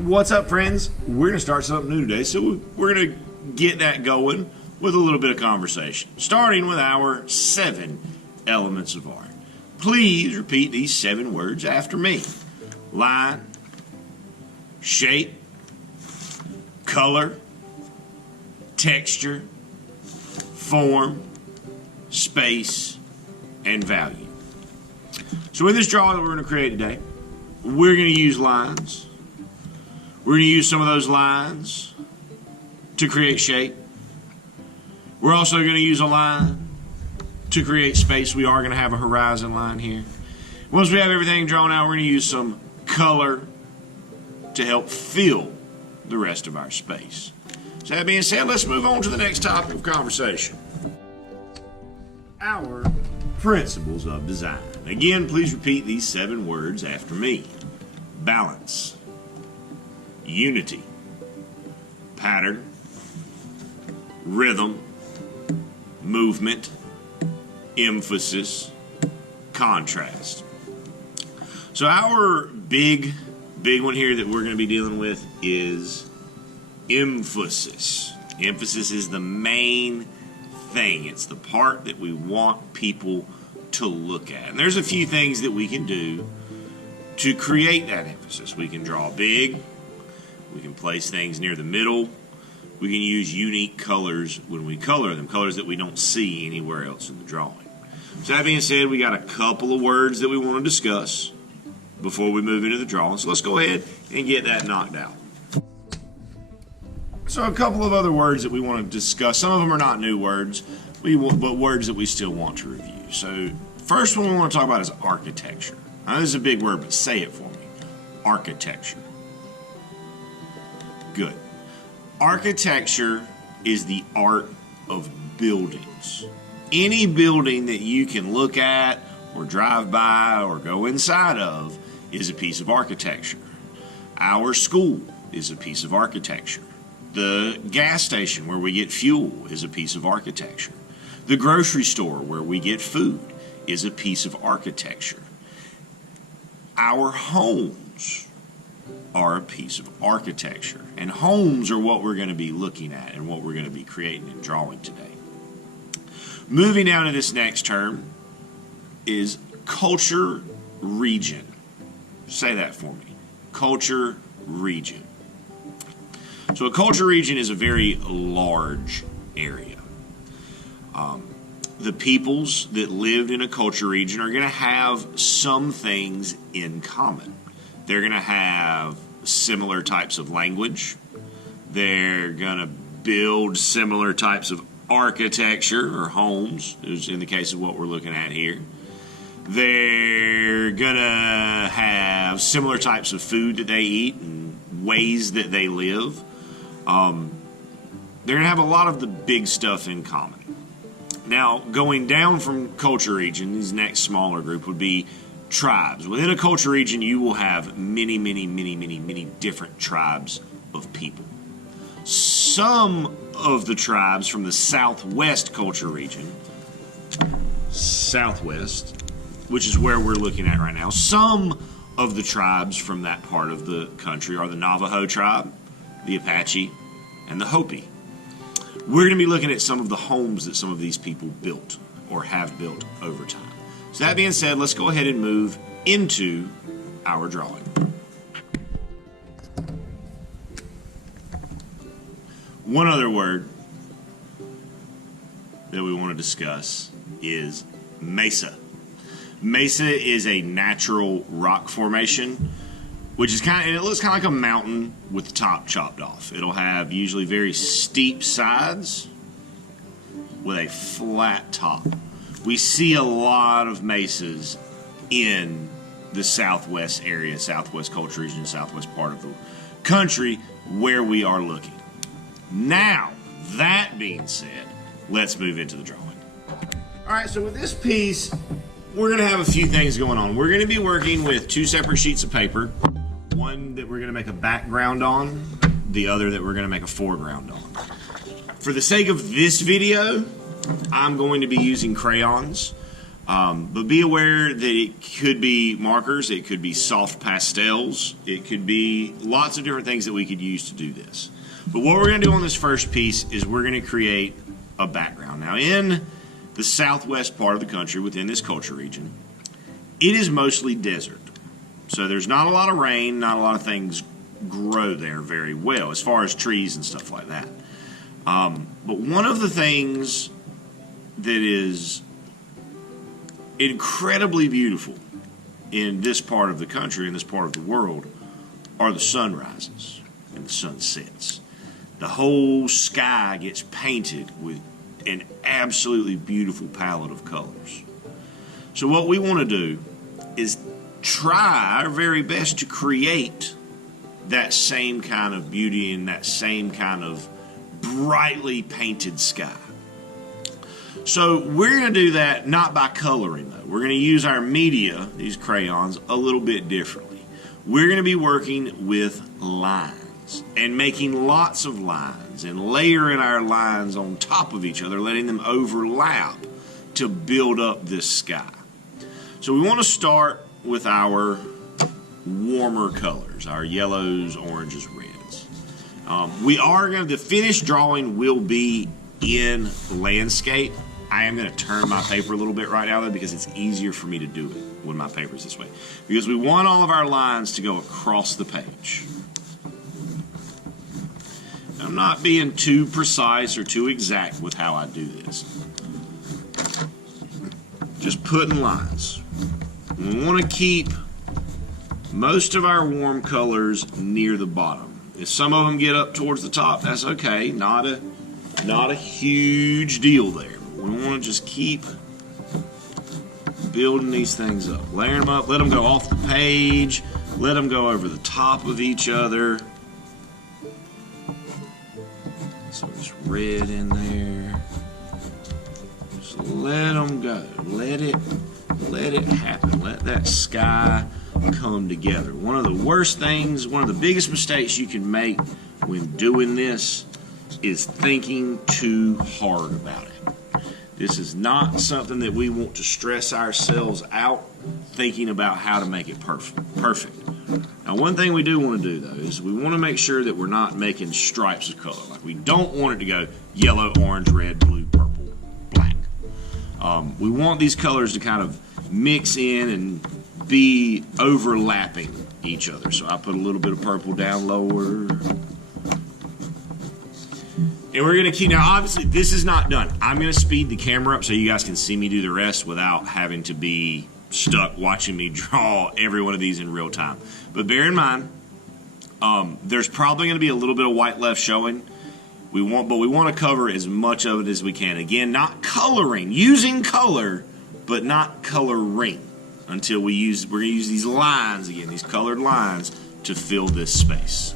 What's up, friends? We're going to start something new today, so we're going to get that going with a little bit of conversation, starting with our 7 elements of art. Please repeat these 7 words after me. Line, shape, color, texture, form, space, and value. So in this drawing that we're going to create today, we're going to use lines. We're going to use some of those lines to create shape. We're also going to use a line to create space. We are going to have a horizon line here. Once we have everything drawn out, we're going to use some color to help fill the rest of our space. So that being said, let's move on to the next topic of conversation. Our principles of design. Again, please repeat these 7 words after me. Balance, unity, pattern, rhythm, movement, emphasis, contrast. So our big one here that we're going to be dealing with is emphasis. Emphasis is the main thing. It's the part that we want people to look at. And there's a few things that we can do to create that emphasis. We can draw big. We can place things near the middle. We can use unique colors when we color them, colors that we don't see anywhere else in the drawing. So that being said, we got a couple of words that we want to discuss before we move into the drawing. So let's go ahead and get that knocked out. So a couple of other words that we want to discuss. Some of them are not new words, but words that we still want to review. So first one we want to talk about is architecture. Now this is a big word, but say it for me. Architecture. Good. Architecture is the art of buildings. Any building that you can look at or drive by or go inside of is a piece of architecture. Our school is a piece of architecture. The gas station where we get fuel is a piece of architecture. The grocery store where we get food is a piece of architecture. Our homes are a piece of architecture. And homes are what we're going to be looking at and what we're going to be creating and drawing today. Moving down to this next term is culture region. Say that for me. Culture region. So a culture region is a very large area. The peoples that lived in a culture region are going to have some things in common. They're going to have similar types of language. They're going to build similar types of architecture or homes, in the case of what we're looking at here. They're going to have similar types of food that they eat and ways that they live. They're going to have a lot of the big stuff in common. Now, going down from culture region, this next smaller group would be tribes. Within a culture region, you will have many different tribes of people. Some of the tribes from the southwest culture region, southwest, which is where we're looking at right now, some of the tribes from that part of the country are the Navajo tribe, the Apache, and the Hopi. We're going to be looking at some of the homes that some of these people built or have built over time. So that being said, let's go ahead and move into our drawing. One other word that we want to discuss is mesa. Mesa is a natural rock formation, which is it looks kind of like a mountain with the top chopped off. It'll have usually very steep sides with a flat top. We see a lot of mesas in the southwest area, southwest culture region, southwest part of the country where we are looking. Now, that being said, let's move into the drawing. All right, so with this piece, we're going to have a few things going on. We're going to be working with 2 separate sheets of paper. One that we're going to make a background on, the other that we're going to make a foreground on. For the sake of this video, I'm going to be using crayons. But be aware that it could be markers, it could be soft pastels, it could be lots of different things that we could use to do this. But what we're going to do on this first piece is we're going to create a background. Now, in the southwest part of the country, within this culture region, it is mostly desert. So there's not a lot of rain, not a lot of things grow there very well, as far as trees and stuff like that. But one of the things that is incredibly beautiful in this part of the country, in this part of the world, are the sunrises and the sunsets. The whole sky gets painted with an absolutely beautiful palette of colors. So what we want to do is try our very best to create that same kind of beauty and that same kind of brightly painted sky. So we're going to do that not by coloring, though. We're going to use our media, these crayons, a little bit differently. We're going to be working with lines and making lots of lines and layering our lines on top of each other, letting them overlap to build up this sky. So we want to start with our warmer colors, our yellows, oranges, reds. The finished drawing will be in landscape. I am going to turn my paper a little bit right now, though, because it's easier for me to do it when my paper is this way. Because we want all of our lines to go across the page. I'm not being too precise or too exact with how I do this. Just putting lines. We want to keep most of our warm colors near the bottom. If some of them get up towards the top, that's okay. Not a huge deal there. We want to just keep building these things up. Layering them up, let them go off the page, let them go over the top of each other. So this red in there. Just let them go. Let it happen. Let that sky come together. One of the worst things, one of the biggest mistakes you can make when doing this is thinking too hard about it. This is not something that we want to stress ourselves out thinking about how to make it perfect. Now, one thing we do want to do, though, is we want to make sure that we're not making stripes of color. Like, we don't want it to go yellow, orange, red, blue, purple, black. We want these colors to kind of mix in and be overlapping each other. So I put a little bit of purple down lower. And we're going to keep, now obviously this is not done. I'm going to speed the camera up so you guys can see me do the rest without having to be stuck watching me draw every one of these in real time. But bear in mind, there's probably going to be a little bit of white left showing. But we want to cover as much of it as we can. Again, not coloring, using color, but not coloring until we're going to use these lines again, these colored lines to fill this space.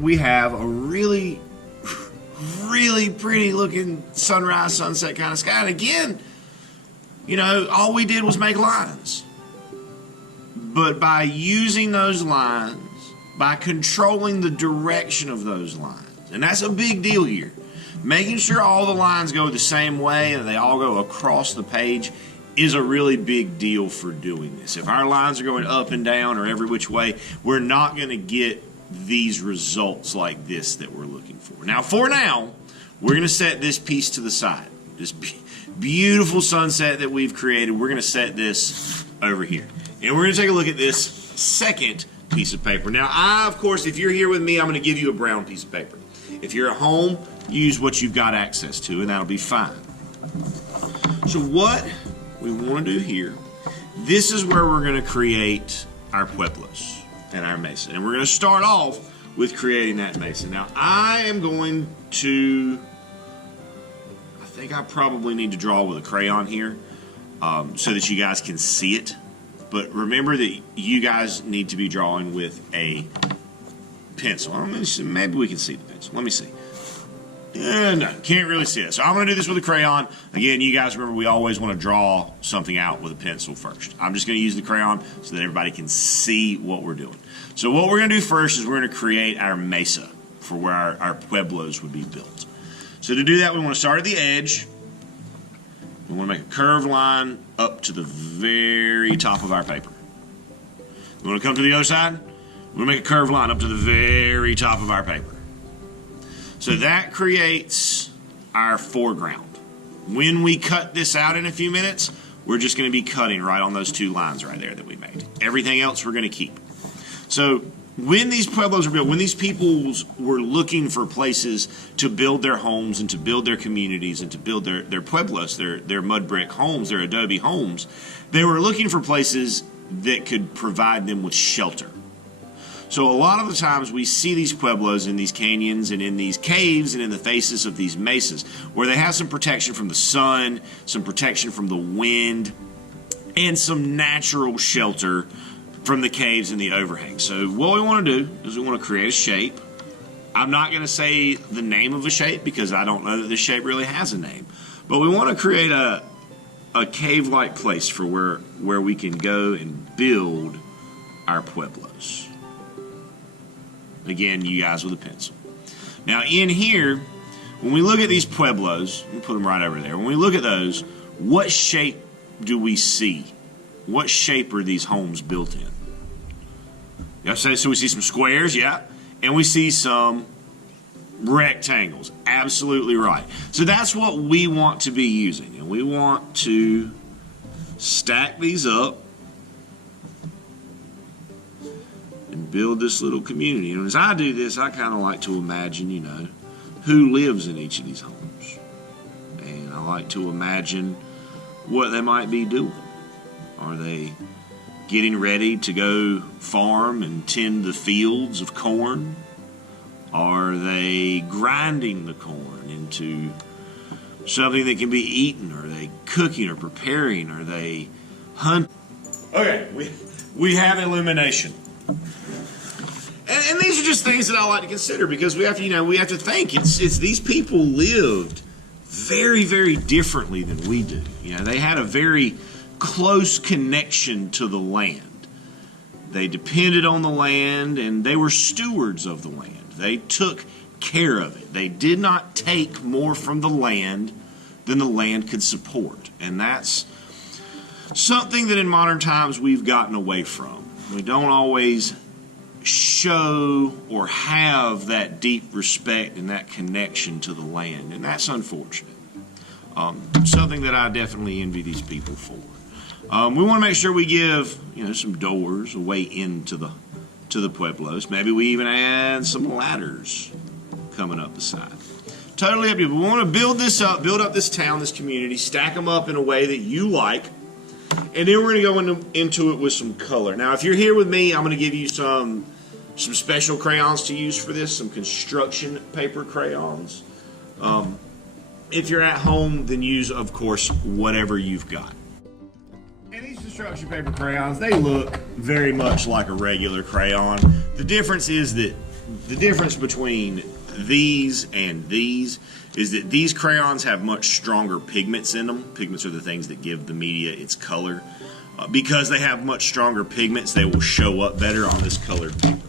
We have a really pretty looking sunrise, sunset kind of sky. And again, you know, all we did was make lines. But by using those lines, by controlling the direction of those lines, and that's a big deal here, making sure all the lines go the same way and they all go across the page is a really big deal for doing this. If our lines are going up and down or every which way, we're not going to get these results like this that we're looking for. Now, for now, we're going to set this piece to the side. This beautiful sunset that we've created, we're going to set this over here. And we're going to take a look at this second piece of paper. Now, of course, if you're here with me, I'm going to give you a brown piece of paper. If you're at home, use what you've got access to, and that'll be fine. So what we want to do here, this is where we're going to create our Pueblos and our mesa. And we're going to start off with creating that mesa. Now, I am going to, I think I probably need to draw with a crayon here so that you guys can see it. But remember that you guys need to be drawing with a pencil. Maybe we can see the pencil. Let me see. No, can't really see it. So I'm going to do this with a crayon. Again, you guys remember we always want to draw something out with a pencil first. I'm just going to use the crayon so that everybody can see what we're doing. So what we're going to do first is we're going to create our mesa for where our pueblos would be built. So to do that, we want to start at the edge. We want to make a curved line up to the very top of our paper. We want to come to the other side. We want to make a curved line up to the very top of our paper. So that creates our foreground. When we cut this out in a few minutes, we're just going to be cutting right on those two lines right there that we made. Everything else we're going to keep. So when these pueblos were built, when these peoples were looking for places to build their homes and to build their communities and to build their pueblos, their mud brick homes, their adobe homes, they were looking for places that could provide them with shelter. So a lot of the times we see these pueblos in these canyons and in these caves and in the faces of these mesas where they have some protection from the sun, some protection from the wind, and some natural shelter from the caves and the overhangs. So what we want to do is we want to create a shape. I'm not going to say the name of a shape because I don't know that this shape really has a name. But we want to create a cave-like place for where we can go and build our pueblos. Again, you guys with a pencil. Now in here, when we look at these pueblos, we put them right over there. When we look at those, what shape do we see? What shape are these homes built in? Yeah, so we see some squares, yeah, and we see some rectangles. Absolutely right. So that's what we want to be using, and we want to stack these up and build this little community. And as I do this, I kind of like to imagine, who lives in each of these homes. And I like to imagine what they might be doing. Are they getting ready to go farm and tend the fields of corn? Are they grinding the corn into something that can be eaten? Are they cooking or preparing? Are they hunting? Okay, we have illumination. And these are just things that I like to consider because we have to think it's these people lived very, very differently than we do. They had a very close connection to the land. They depended on the land and they were stewards of the land. They took care of it. They did not take more from the land than the land could support. And that's something that in modern times we've gotten away from. We don't always show or have that deep respect and that connection to the land, and that's unfortunate. Something that I definitely envy these people for. We want to make sure we give some doors, a way into the pueblos. Maybe we even add some ladders coming up the side. Totally up to you. We want to build this up, build up this town, this community, stack them up in a way that you like. And then we're going to go into it with some color. Now, if you're here with me, I'm going to give you some special crayons to use for this, some construction paper crayons. If you're at home, then use, of course, whatever you've got. And these construction paper crayons, they look very much like a regular crayon. The difference is that the difference between these and these is that these crayons have much stronger pigments in them. Pigments are the things that give the media its color. Because they have much stronger pigments, they will show up better on this colored paper.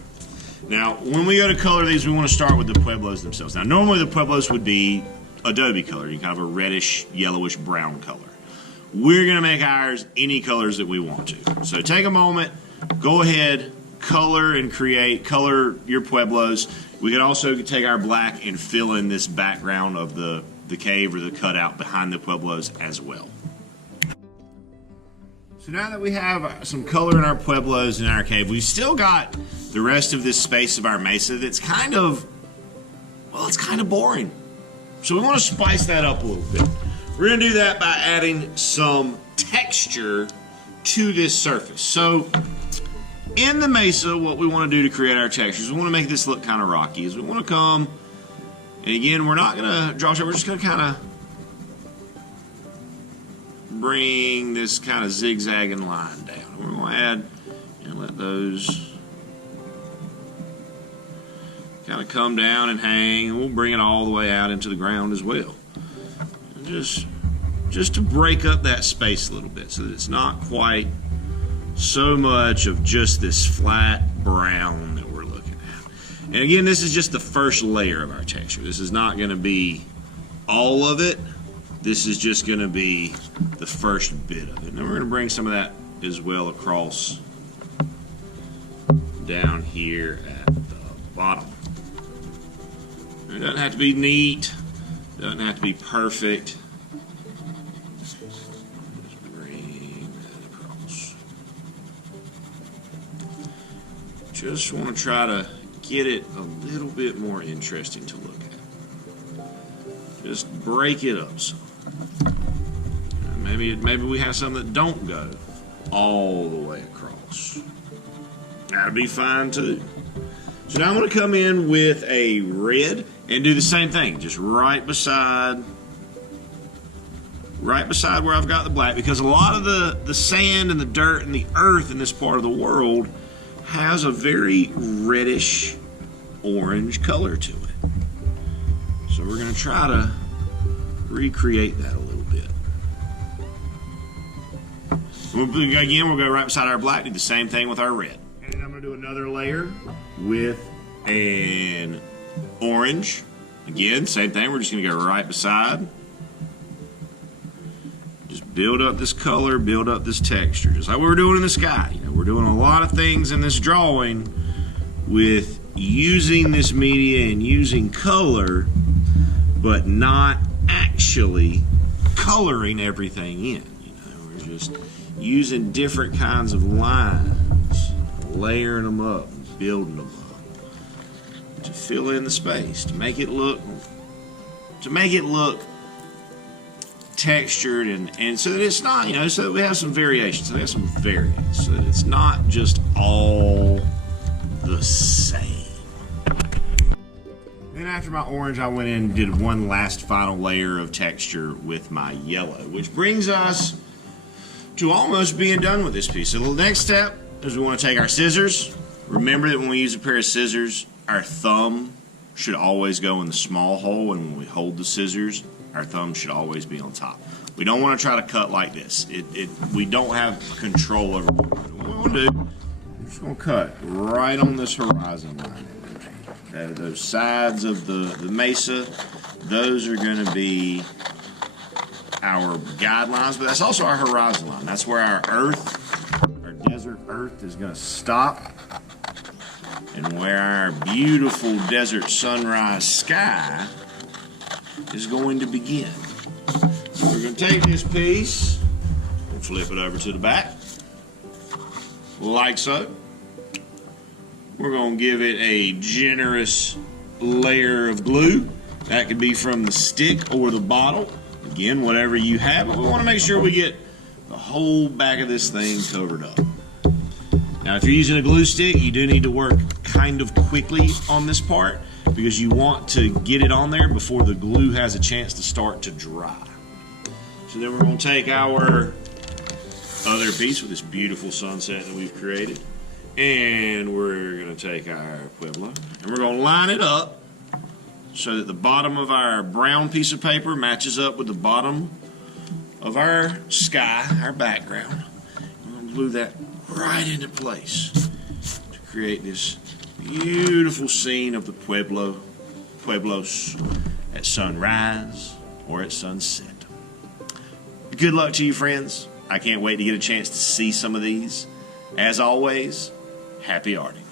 Now, when we go to color these, we want to start with the pueblos themselves. Now, normally the pueblos would be adobe color, kind of a reddish, yellowish brown color. We're going to make ours any colors that we want to. So take a moment, go ahead, color your pueblos. We can also take our black and fill in this background of the cave or the cutout behind the pueblos as well. So now that we have some color in our pueblos and our cave, we've still got the rest of this space of our mesa that's kind of boring. So we want to spice that up a little bit. We're going to do that by adding some texture to this surface. So in the mesa, what we want to do to create our textures, we want to make this look kind of rocky. Is we want to come, and again, we're not going to draw straight, we're just going to kind of bring this kind of zigzagging line down. We're going to add and let those kind of come down and hang, and we'll bring it all the way out into the ground as well. And just to break up that space a little bit so that it's not quite so much of just this flat brown that we're looking at. And again, this is just the first layer of our texture. This is not going to be all of it. This is just going to be the first bit of it. And then we're going to bring some of that as well across down here at the bottom. It doesn't have to be neat, doesn't have to be perfect. Just bring that across. Just want to try to get it a little bit more interesting to look at. Just break it up some. Maybe we have some that don't go all the way across. That'd be fine too. So now I'm going to come in with a red and do the same thing, just right beside where I've got the black, because a lot of the sand and the dirt and the earth in this part of the world has a very reddish orange color to it. So we're going to try to recreate that a little bit. Again, we'll go right beside our black, do the same thing with our red. And I'm going to do another layer with an orange. Again, same thing, we're just going to go right beside. Just build up this color, build up this texture, just like we were doing in the sky. You know, we're doing a lot of things in this drawing with using this media and using color, but not actually coloring everything in. You know, we're just using different kinds of lines, layering them up, building them up to fill in the space, to make it look textured and so that it's not, you know, so that we have some variations, so we have some variance, so that it's not just all the same. Then after my orange, I went in and did one last final layer of texture with my yellow, which brings us to almost being done with this piece. So the next step is we want to take our scissors. Remember that when we use a pair of scissors, our thumb should always go in the small hole, and when we hold the scissors, our thumb should always be on top. We don't want to try to cut like this. We don't have control over what we want to do. We're just going to cut right on this horizon line. Those sides of the mesa, those are going to be our guidelines, but that's also our horizon line. That's where our earth, our desert earth, is going to stop, and where our beautiful desert sunrise sky is going to begin. So we're going to take this piece and flip it over to the back, like so. We're going to give it a generous layer of glue. That could be from the stick or the bottle. Again, whatever you have, but we want to make sure we get the whole back of this thing covered up. Now, if you're using a glue stick, you do need to work kind of quickly on this part because you want to get it on there before the glue has a chance to start to dry. So then we're going to take our other piece with this beautiful sunset that we've created, and we're going to take our Pueblo, and we're going to line it up so that the bottom of our brown piece of paper matches up with the bottom of our sky, our background. We're going to glue that right into place to create this beautiful scene of the Pueblos at sunrise or at sunset. Good luck to you, friends. I can't wait to get a chance to see some of these. As always, happy arting.